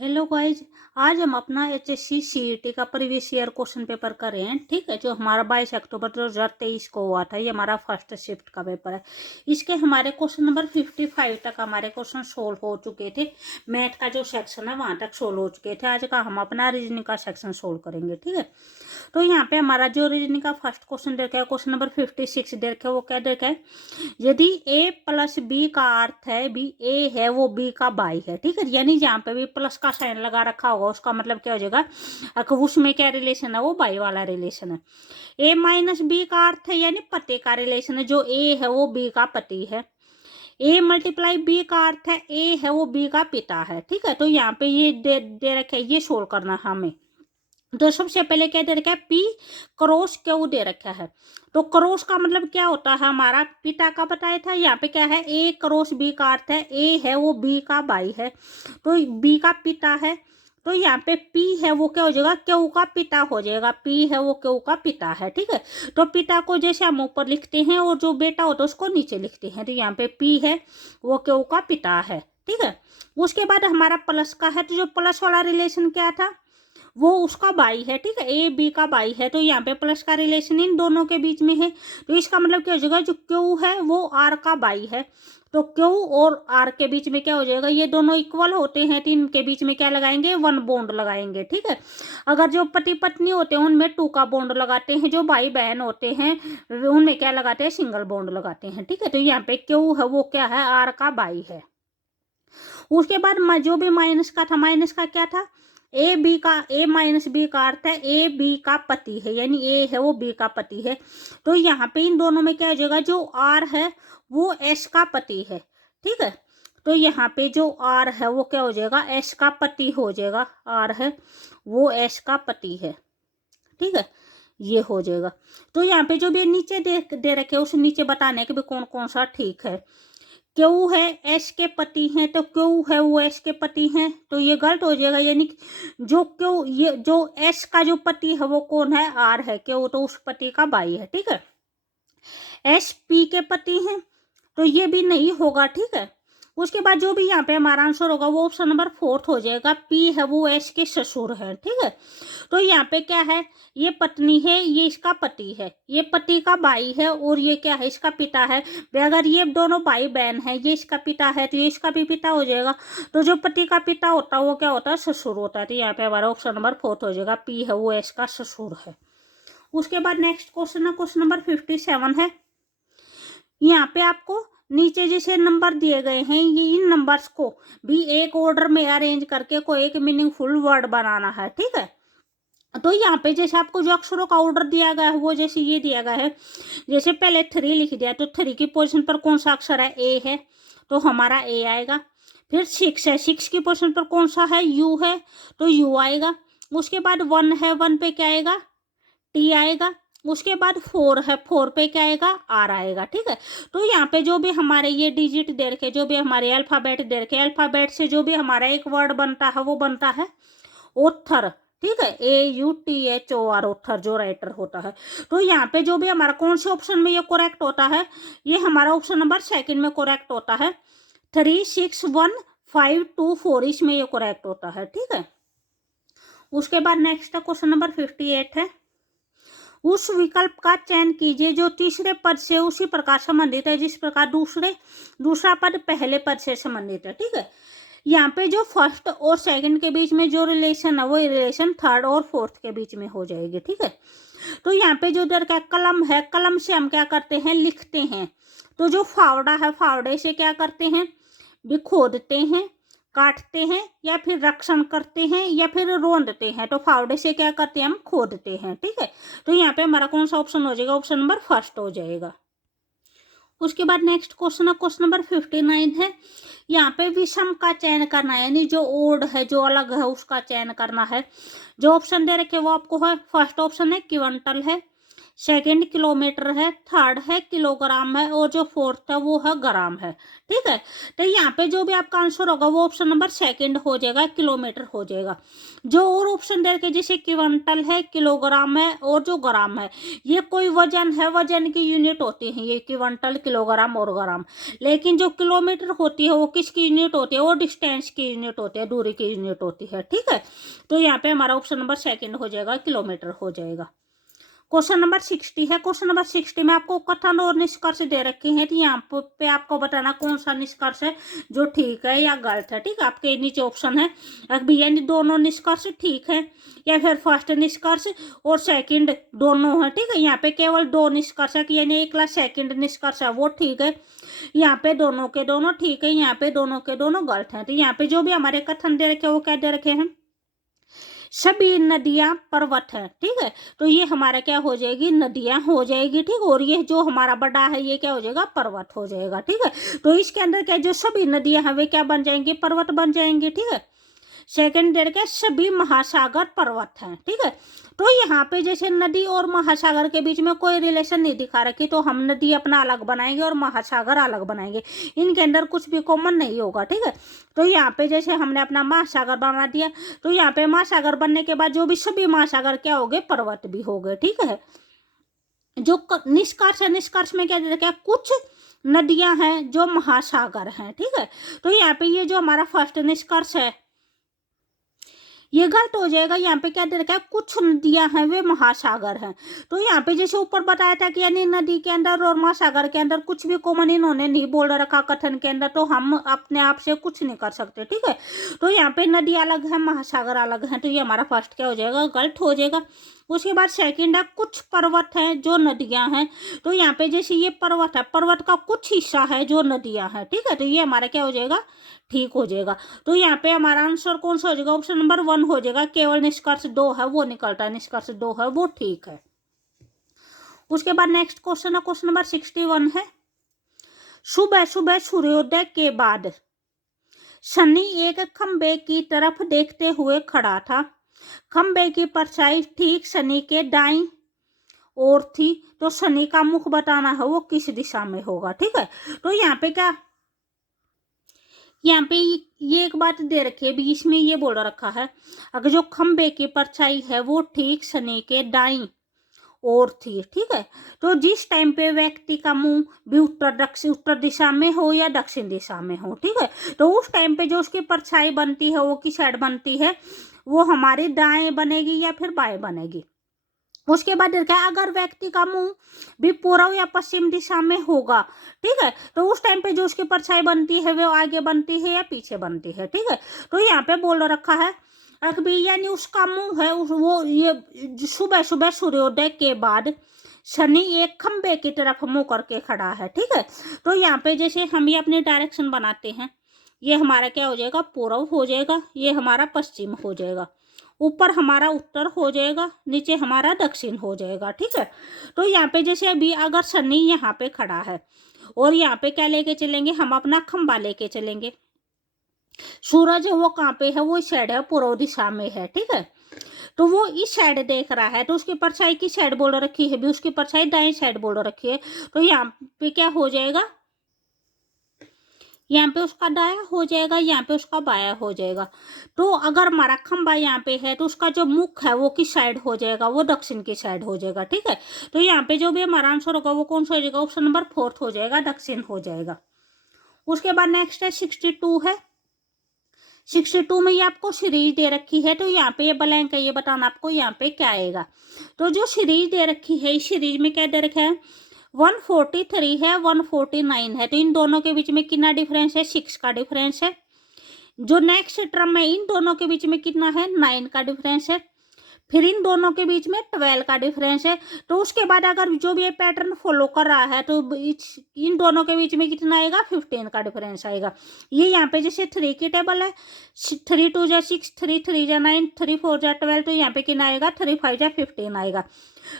Hello guys. आज हम अपना एचएससी सीईटी का प्रीवियस ईयर क्वेश्चन पेपर कर रहे हैं। ठीक है, जो हमारा 22 अक्टूबर 2023 को हुआ था, ये हमारा फर्स्ट शिफ्ट का पेपर है। इसके हमारे क्वेश्चन नंबर 55 तक हमारे क्वेश्चन सोल्व हो चुके थे। मैथ का जो सेक्शन है वहां तक सोल्व हो चुके थे। आज का हम अपना रीजनिंग का सेक्शन सोल्व करेंगे। ठीक है, तो यहाँ पे हमारा जो रीजनिंग का फर्स्ट क्वेश्चन दे रखा है, क्वेश्चन नंबर 56 दे रखा है। वो क्या दे रखा है? यदि a प्लस बी का अर्थ है बी a है वो b का बाई है। ठीक है, यानी जहाँ पे भी प्लस का साइन लगा रखा होगा उसका मतलब क्या हो जाएगा, उसमें क्या रिलेशन है, वो बाई वाला रिलेशन है। a माइनस बी का अर्थ है यानी पति का रिलेशन है, जो a है वो b का पति है। a मल्टीप्लाई b का अर्थ है a है वो b का पिता है। ठीक है, तो यहाँ पे ये दे रखे है, ये सोल्व करना है हमें। तो सबसे पहले क्या दे रखा है, पी क्रॉस क्यू दे रखा है। तो क्रॉस का मतलब क्या होता है, हमारा पिता का बताया था। यहाँ पे क्या है, ए क्रॉस बी का अर्थ है ए है वो बी का भाई है, तो बी का पिता है। तो यहाँ पे पी है वो क्या हो जाएगा, क्यू का पिता हो जाएगा। पी है वो क्यू का पिता है। ठीक है, तो पिता को जैसे हम ऊपर लिखते हैं और जो बेटा होता है उसको नीचे लिखते हैं। तो यहाँ पे पी है वो क्यू का पिता है। ठीक है, उसके बाद हमारा प्लस का है, तो जो प्लस वाला रिलेशन क्या था, वो उसका बाई है। ठीक है, ए बी का बाई है, तो यहाँ पे प्लस का रिलेशन इन दोनों के बीच में है। तो इसका मतलब क्या हो जाएगा, जो क्यू है वो आर का बाई है। तो क्यू और आर के बीच में क्या हो जाएगा, ये दोनों इक्वल होते हैं, तो इनके बीच में क्या लगाएंगे, वन बॉन्ड लगाएंगे। ठीक है, अगर जो पति पत्नी होते हैं उनमें टू का बॉन्ड लगाते हैं, जो भाई बहन होते हैं उनमें क्या लगाते हैं, सिंगल बॉन्ड लगाते हैं। ठीक है, तो यहाँ पे क्यू है वो क्या है, आर का बाई है। उसके बाद जो भी माइनस का था, माइनस का क्या था, ए बी का, ए माइनस बी का अर्थ है ए बी का पति है, यानी ए है वो बी का पति है। तो यहाँ पे इन दोनों में क्या हो जाएगा, जो आर है वो एस का पति है। ठीक है, तो यहाँ पे जो आर है वो क्या हो जाएगा, एस का पति हो जाएगा। आर है वो एस का पति है। ठीक है, ये हो जाएगा। तो यहाँ पे जो भी नीचे दे रखे उस नीचे बताने के भी कौन कौन सा ठीक है। क्यू है एस के पति हैं, तो क्यू है वो एस के पति हैं, तो ये गलत हो जाएगा। यानी जो क्यू, ये जो एस का जो पति है वो कौन है, आर है। क्यू तो उस पति का भाई है। ठीक है, एस पी के पति हैं, तो ये भी नहीं होगा। ठीक है, उसके बाद जो भी यहाँ पे हमारा आंसर होगा वो ऑप्शन नंबर 4 हो जाएगा। पी है वो एस के ससुर है। ठीक है, तो यहाँ पे क्या है, ये पत्नी है, ये इसका पति है, ये पति का भाई है, और ये क्या है, इसका पिता है। अगर ये दोनों भाई बहन है, ये इसका पिता है तो ये इसका भी पिता हो जाएगा। तो जो पति का पिता होता है वो क्या होता है, ससुर होता है। तो यहाँ पे हमारा ऑप्शन नंबर 4 हो जाएगा, पी है वो एस का ससुर है। उसके बाद नेक्स्ट क्वेश्चन है, क्वेश्चन नंबर 57 है। यहाँ पे आपको नीचे जैसे नंबर दिए गए हैं, ये इन नंबर्स को भी एक ऑर्डर में अरेंज करके कोई एक मीनिंगफुल वर्ड बनाना है। ठीक है, तो यहाँ पे जैसे आपको जो अक्षरों का ऑर्डर दिया गया है वो जैसे ये दिया गया है, जैसे पहले 3 लिख दिया, तो 3 की पोजीशन पर कौन सा अक्षर है, ए है, तो हमारा ए आएगा। फिर 6 है, 6 की पोजीशन पर कौन सा है, यू है, तो यू आएगा। उसके बाद 1 है, 1 पे क्या आएगा, टी आएगा। उसके बाद 4 है, 4 पे क्या आएगा, आर आएगा। ठीक है, तो यहाँ पे जो भी हमारे ये डिजिट दे रखे, जो भी हमारे अल्फाबेट दे रखे, अल्फाबेट से जो भी हमारा एक वर्ड बनता है वो बनता है ऑथर। ठीक है, AUTHOR, ऑथर जो राइटर होता है। तो यहाँ पे जो भी हमारा कौन से ऑप्शन में ये करेक्ट होता है, ये हमारा ऑप्शन नंबर 2 में करेक्ट होता है। 3 6 1 5 2 4 इसमें ये करेक्ट होता है। ठीक है, उसके बाद नेक्स्ट क्वेश्चन नंबर 58 है। उस विकल्प का चयन कीजिए जो तीसरे पद से उसी प्रकार संबंधित है जिस प्रकार दूसरा पद पहले पद से संबंधित है। ठीक है, यहाँ पे जो फर्स्ट और सेकंड के बीच में जो रिलेशन है वो रिलेशन थर्ड और फोर्थ के बीच में हो जाएगी। ठीक है, तो यहाँ पे जो इधर का कलम है, कलम से हम क्या करते हैं, लिखते हैं। तो जो फावड़ा है, फावड़े से क्या करते हैं, भी खोदते हैं, काटते हैं, या फिर रक्षण करते हैं, या फिर रोंदते हैं। तो फावड़े से क्या करते हैं, हम खोदते हैं। ठीक है, तो यहाँ पे हमारा कौन सा ऑप्शन हो जाएगा, ऑप्शन नंबर फर्स्ट हो जाएगा। उसके बाद नेक्स्ट क्वेश्चन है, क्वेश्चन नंबर 59 है। यहाँ पे विषम का चयन करना है, यानी जो ओड है, जो अलग है, उसका चयन करना है। जो ऑप्शन दे रखे वो आपको है, फर्स्ट ऑप्शन है क्विंटल है, सेकंड किलोमीटर है, थर्ड है किलोग्राम है, और जो फोर्थ है वो है ग्राम है। ठीक है, तो यहाँ पे जो भी आपका आंसर होगा वो ऑप्शन नंबर सेकंड हो जाएगा, किलोमीटर हो जाएगा। जो और ऑप्शन दे रखे जैसे क्विंटल है, किलोग्राम है और जो ग्राम है, ये कोई वजन है, वजन की यूनिट होती है ये क्विंटल, किलोग्राम और ग्राम। लेकिन जो किलोमीटर होती है वो किसकी यूनिट होती है, वो डिस्टेंस की यूनिट होती है, दूरी की यूनिट होती है। ठीक है, तो यहाँ पे हमारा ऑप्शन नंबर सेकंड हो जाएगा, किलोमीटर हो जाएगा। क्वेश्चन नंबर 60 है। क्वेश्चन नंबर 60 में आपको कथन और निष्कर्ष दे रखे हैं, तो यहाँ पे आपको बताना कौन सा निष्कर्ष है जो ठीक है या गलत है। ठीक है, आपके नीचे ऑप्शन है अभी, यानी दोनों निष्कर्ष ठीक है, या फिर फर्स्ट निष्कर्ष और सेकंड दोनों है। ठीक है, यहाँ पे केवल दो निष्कर्ष है, यानी एक सेकंड निष्कर्ष है वो ठीक है, यहाँ पे दोनों के दोनों ठीक है, यहाँ पे दोनों के दोनों गलत है। तो यहाँ पे जो भी हमारे कथन दे रखे हैं वो क्या दे रखे हैं, सभी नदियां पर्वत है। ठीक है, तो ये हमारा क्या हो जाएगी, नदियां हो जाएगी। ठीक, और ये जो हमारा बड़ा है ये क्या हो जाएगा, पर्वत हो जाएगा। ठीक है, तो इसके अंदर क्या जो सभी नदियां हैं वे क्या बन जाएंगी, पर्वत बन जाएंगी। ठीक है, सेकंड दे रखे सभी महासागर पर्वत हैं। ठीक है, तो यहाँ पे जैसे नदी और महासागर के बीच में कोई रिलेशन नहीं दिखा रखी, तो हम नदी अपना अलग बनाएंगे और महासागर अलग बनाएंगे, इनके अंदर कुछ भी कॉमन नहीं होगा। ठीक है, तो यहाँ पे जैसे हमने अपना महासागर बना दिया, तो यहाँ पे महासागर बनने के बाद जो भी सभी महासागर क्या हो गए, पर्वत भी हो गए। ठीक है, जो निष्कर्ष है, निष्कर्ष में क्या दे रखा है, कुछ नदियां हैं जो महासागर हैं। ठीक है, तो यहाँ पे ये जो हमारा फर्स्ट निष्कर्ष है ये गलत हो जाएगा। यहाँ पे क्या दे रखा है, कुछ नदियां हैं वे महासागर हैं। तो यहाँ पे जैसे ऊपर बताया था कि यानी नदी के अंदर और महासागर के अंदर कुछ भी कॉमन इन्होंने नहीं बोल रखा कथन के अंदर, तो हम अपने आप से कुछ नहीं कर सकते। ठीक है, तो यहाँ पे नदी अलग है, महासागर अलग है, तो ये हमारा फर्स्ट क्या हो जाएगा, गलत हो जाएगा। उसके बाद सेकंड है, कुछ पर्वत हैं जो नदियां हैं, तो यहाँ पे जैसे ये पर्वत है, पर्वत का कुछ हिस्सा है जो नदियां हैं। ठीक है, तो ये हमारा क्या हो जाएगा, ठीक हो जाएगा। तो यहाँ पे हमारा आंसर कौन सा हो जाएगा, ऑप्शन नंबर 1 हो जाएगा। केवल निष्कर्ष 2 है वो निकलता है, निष्कर्ष 2 है वो ठीक है। उसके बाद नेक्स्ट क्वेश्चन है, क्वेश्चन नंबर 61 है। सुबह सुबह सूर्योदय के बाद शनि एक खंबे की तरफ देखते हुए खड़ा था, खंबे की परछाई ठीक शनि के दाईं ओर थी, तो शनि का मुख बताना है वो किस दिशा में होगा। ठीक है, तो यहाँ पे क्या, यहाँ पे ये एक बात दे रखी है बीच में, ये बोल रखा है अगर जो खंबे की परछाई है वो ठीक शनि के दाईं ओर थी। ठीक है, तो जिस टाइम पे व्यक्ति का मुंह भी उत्तर दिशा में हो या दक्षिण दिशा में हो, ठीक है, तो उस टाइम पे जो उसकी परछाई बनती है वो किस साइड बनती है, वो हमारी दाएं बनेगी या फिर बाएं बनेगी। उसके बाद क्या, अगर व्यक्ति का मुंह भी पूर्व या पश्चिम दिशा में होगा, ठीक है, तो उस टाइम पे जो उसकी परछाई बनती है वो आगे बनती है या पीछे बनती है। ठीक है, तो यहाँ पे बोल रखा है अकबी, यानी उसका मुंह है वो ये सुबह सुबह सूर्योदय के बाद शनि एक खंबे की तरफ मुंह करके खड़ा है। ठीक है, तो यहाँ पे जैसे हम ये अपनी डायरेक्शन बनाते हैं, ये हमारा क्या हो जाएगा, पूर्व हो जाएगा, ये हमारा पश्चिम हो जाएगा, ऊपर हमारा उत्तर हो जाएगा, नीचे हमारा दक्षिण हो जाएगा। ठीक है, तो यहाँ पे जैसे अभी अगर शनि यहाँ पे खड़ा है और यहाँ पे क्या लेके चलेंगे, हम अपना खंबा लेके चलेंगे, सूरज है वो कहाँ पे है, वो इस साइड है, पूर्व दिशा में है। ठीक है, तो वो इस साइड देख रहा है, तो उसकी परछाई किस साइड बोल रखी है भी, उसकी परछाई दाएं साइड बोल रखी है, तो यहाँ पे क्या हो जाएगा, यहाँ पे उसका दाया हो जाएगा, यहाँ पे उसका बाया हो जाएगा। तो अगर हमारा खंबा यहाँ पे है तो उसका जो मुख है वो किस साइड हो जाएगा, वो दक्षिण की साइड हो जाएगा। ठीक है, तो यहाँ पे जो भी हमारा आंसर होगा वो कौन सा हो जाएगा, ऑप्शन नंबर 4 हो जाएगा, दक्षिण हो जाएगा। उसके बाद नेक्स्ट है 62 है। 62 में ये आपको सीरीज दे रखी है, तो यहाँ पे ये ब्लैंक है, ये बताना आपको यहाँ पे क्या आएगा। तो जो सीरीज दे रखी है, इस सीरीज में क्या दे रखा है, 143 है, 149 है, तो इन दोनों के बीच में कितना डिफरेंस है, 6 का डिफरेंस है। जो नेक्स्ट टर्म है इन दोनों के बीच में कितना है, 9 का डिफरेंस है। फिर इन दोनों के बीच में 12 का डिफरेंस है। तो उसके बाद अगर जो भी ये पैटर्न फॉलो कर रहा है तो इन दोनों के बीच में कितना आएगा, 15 का डिफरेंस आएगा। ये यहाँ पे जैसे 3 की टेबल है, 3 2 जा 6, 3 3 जा 9, 3 4 जा 12, तो यहाँ पे कितना आएगा, 3 5 जा 15 आएगा।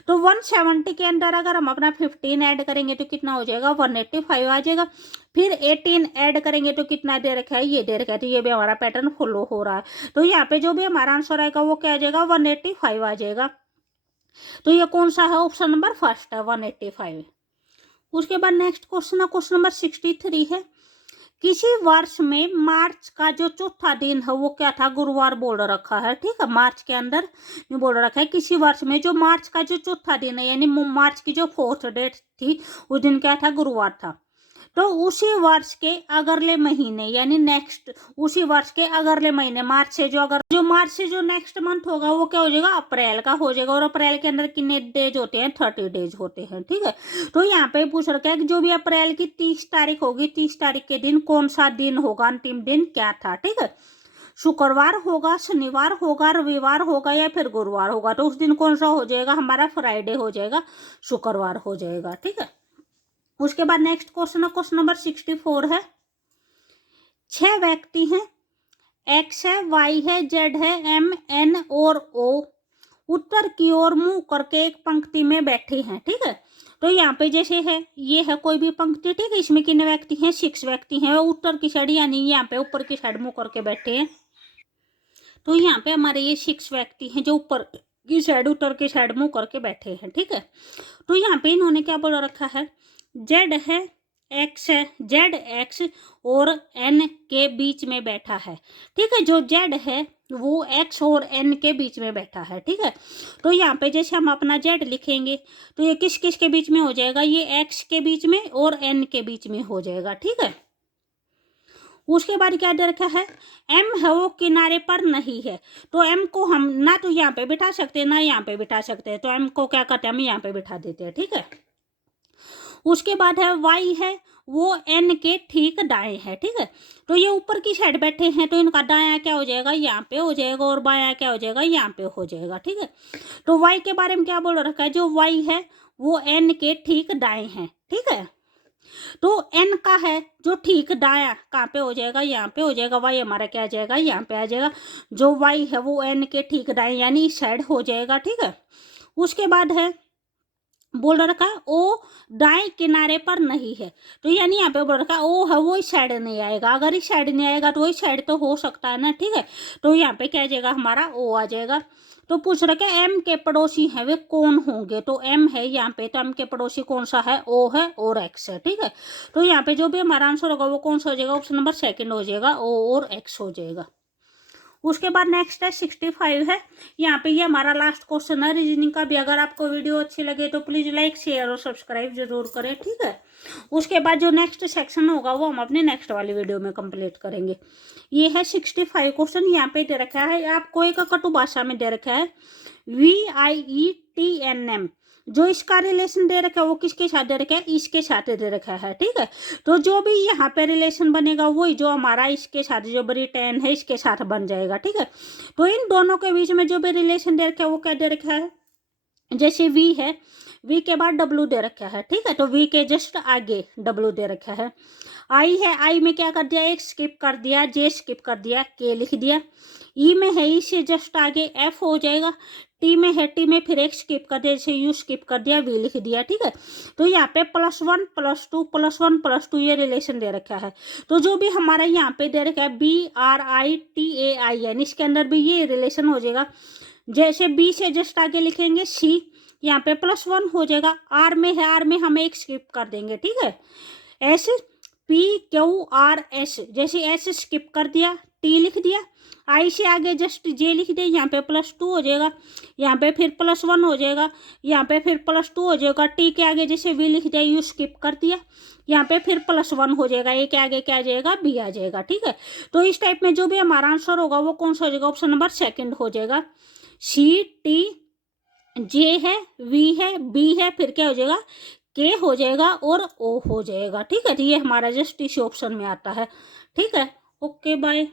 तो 170 के अंदर अगर हम अपना 15 ऐड करेंगे तो कितना हो जाएगा, 185 आ जाएगा। फिर 18 ऐड करेंगे तो कितना दे रखा है, ये दे रखा है, तो ये भी हमारा पैटर्न फॉलो हो रहा है। तो यहाँ पे जो भी हमारा आंसर आएगा वो क्या आ जाएगा, 185 आ जाएगा। तो ये कौन सा है, ऑप्शन नंबर फर्स्ट है 185। उसके बाद नेक्स्ट क्वेश्चन है, क्वेश्चन नंबर 63 है, किसी वर्ष में मार्च का जो चौथा दिन है वो क्या था, गुरुवार बोल रखा है, ठीक है, मार्च के अंदर बोल रखा है किसी वर्ष में जो मार्च का जो चौथा दिन है, यानी मार्च की जो 4th डेट थी उस दिन क्या था, गुरुवार था। तो उसी वर्ष के अगले महीने यानी नेक्स्ट, उसी वर्ष के अगले महीने मार्च से जो नेक्स्ट मंथ होगा वो क्या हो जाएगा, अप्रैल का हो जाएगा। और अप्रैल के अंदर कितने डेज होते हैं, 30 डेज होते हैं, ठीक है। तो यहाँ पे पूछ रखा है कि जो भी अप्रैल की 30 तारीख होगी, 30 तारीख के दिन कौन सा दिन होगा, अंतिम दिन क्या था, ठीक है। शुक्रवार होगा, शनिवार होगा, रविवार होगा या फिर गुरुवार होगा। तो उस दिन कौन सा हो जाएगा, हमारा फ्राइडे हो जाएगा, शुक्रवार हो जाएगा, ठीक है। उसके बाद नेक्स्ट क्वेश्चन है, क्वेश्चन नंबर 64 है, 6 व्यक्ति हैं, एक्स है, वाई है, जेड है, एम, एन और ओ उत्तर की ओर मुंह करके एक पंक्ति में बैठे हैं, ठीक है। तो यहाँ पे जैसे है, ये है कोई भी पंक्ति, ठीक है, इसमें कितने व्यक्ति हैं, 6 व्यक्ति हैं, वो उत्तर की साइड यानी यहाँ पे ऊपर की साइड मुंह करके बैठे हैं। तो यहाँ पे हमारे ये 6 व्यक्ति हैं जो ऊपर की साइड, उत्तर की साइड मुंह करके बैठे हैं, ठीक है। तो यहाँ पे इन्होंने क्या बोल रखा है, जेड है, एक्स है, जेड एक्स और एन के बीच में बैठा है, ठीक है। जो जेड है वो एक्स और एन के बीच में बैठा है, ठीक है। तो यहाँ पे जैसे हम अपना जेड लिखेंगे तो ये किस किस के बीच में हो जाएगा, ये एक्स के बीच में और एन के बीच में हो जाएगा, ठीक है। उसके बाद क्या दे रखा है, एम है वो किनारे पर नहीं है। तो एम को हम ना तो यहाँ पे बिठा सकते हैं ना यहाँ पे बिठा सकते हैं, तो एम को क्या करते हैं, हम यहाँ पे बिठा देते हैं, ठीक है। उसके बाद है वाई है, वो एन के ठीक दाएं है, ठीक है। तो ये ऊपर की साइड बैठे हैं तो इनका दायां क्या हो जाएगा, यहाँ पे हो जाएगा, और बायां क्या हो जाएगा, यहाँ पे हो जाएगा, ठीक है। तो वाई के बारे में क्या बोल रखा है, जो वाई है वो एन के ठीक दाएं है, ठीक है। तो एन का है जो ठीक दाया कहाँ पे हो जाएगा, यहाँ पे हो जाएगा, वाई हमारा क्या आ जाएगा, यहाँ पे आ जाएगा। जो वाई है वो एन के ठीक दाएं यानी इस साइड हो जाएगा, ठीक है। उसके बाद है बोल रखा है ओ दाएं किनारे पर नहीं है। तो यानी यहाँ पे बोल रखा है ओ है वो इस साइड नहीं आएगा, अगर इस साइड नहीं आएगा तो इस साइड तो हो सकता है ना, ठीक है। तो यहाँ पे क्या आ जाएगा, हमारा ओ आ जाएगा। तो पूछ रखा है एम के पड़ोसी हैं वे कौन होंगे, तो एम है यहाँ पे, तो एम के पड़ोसी कौन सा है, ओ है और एक्स है, ठीक है। तो यहाँ पे जो भी हमारा आंसर होगा वो कौन सा हो जाएगा, ऑप्शन नंबर सेकंड हो जाएगा, ओ और एक्स हो जाएगा। उसके बाद नेक्स्ट है 65 है, यहाँ पे ये हमारा लास्ट क्वेश्चन है रीजनिंग का भी। अगर आपको वीडियो अच्छी लगे तो प्लीज़ लाइक शेयर और सब्सक्राइब जरूर करें, ठीक है। उसके बाद जो नेक्स्ट सेक्शन होगा वो हम अपने नेक्स्ट वाली वीडियो में कंप्लीट करेंगे। ये है 65 क्वेश्चन, यहाँ पे दे रखा है आपको एक कटु भाषा में दे रखा है VIETNM। जो इसका रिलेशन दे रखा है वो किसके साथ दे रखा है, इसके साथ दे रखा है, ठीक है। तो जो भी यहाँ पे रिलेशन बनेगा वही जो हमारा इसके साथ जो ब्रिटेन है इसके साथ बन जाएगा, ठीक है। तो इन दोनों के बीच में जो भी रिलेशन दे रखा है वो क्या दे रखा है, जैसे वी है, वी के बाद डब्ल्यू दे रखा है, ठीक है। तो वी के जस्ट आगे डब्ल्यू दे रखा है। आई है, आई में क्या कर दिया, एक स्किप कर दिया, जे स्किप कर दिया, के लिख दिया। ई में है, ई से जस्ट आगे एफ हो जाएगा। टी में है, टी में फिर एक स्किप कर दिया, जैसे यू स्किप कर दिया, वी लिख दिया, ठीक है। तो यहाँ पे +1 +2 +1 +2 ये रिलेशन दे रखा है। तो जो भी हमारा यहाँ पे दे रखा है BRITAI यानी इसके अंदर भी ये रिलेशन हो जाएगा। जैसे बी से जस्ट आगे लिखेंगे सी, यहाँ पे +1 हो जाएगा। आर में है, आर में हम एक स्किप कर देंगे, ठीक है। एस PQRS जैसे एस स्किप कर दिया, टी लिख दिया। आई से आगे जस्ट जे लिख दिया, यहाँ पे +2 हो जाएगा, यहाँ पे फिर +1 हो जाएगा, यहाँ पे फिर +2 हो जाएगा। टी के आगे जैसे वी लिख दिया, यू स्किप कर दिया, यहाँ पे फिर +1 हो जाएगा। ए के आगे क्या आ जाएगा, बी आ जाएगा, ठीक है। तो इस टाइप में जो भी हमारा आंसर होगा वो कौन सा हो जाएगा, ऑप्शन नंबर सेकंड हो जाएगा। CT जे है, वी है, बी है, फिर क्या हो जाएगा, के हो जाएगा और ओ हो जाएगा, ठीक है। तो ये हमारा जस्ट इसी ऑप्शन में आता है, ठीक है। Okay bye.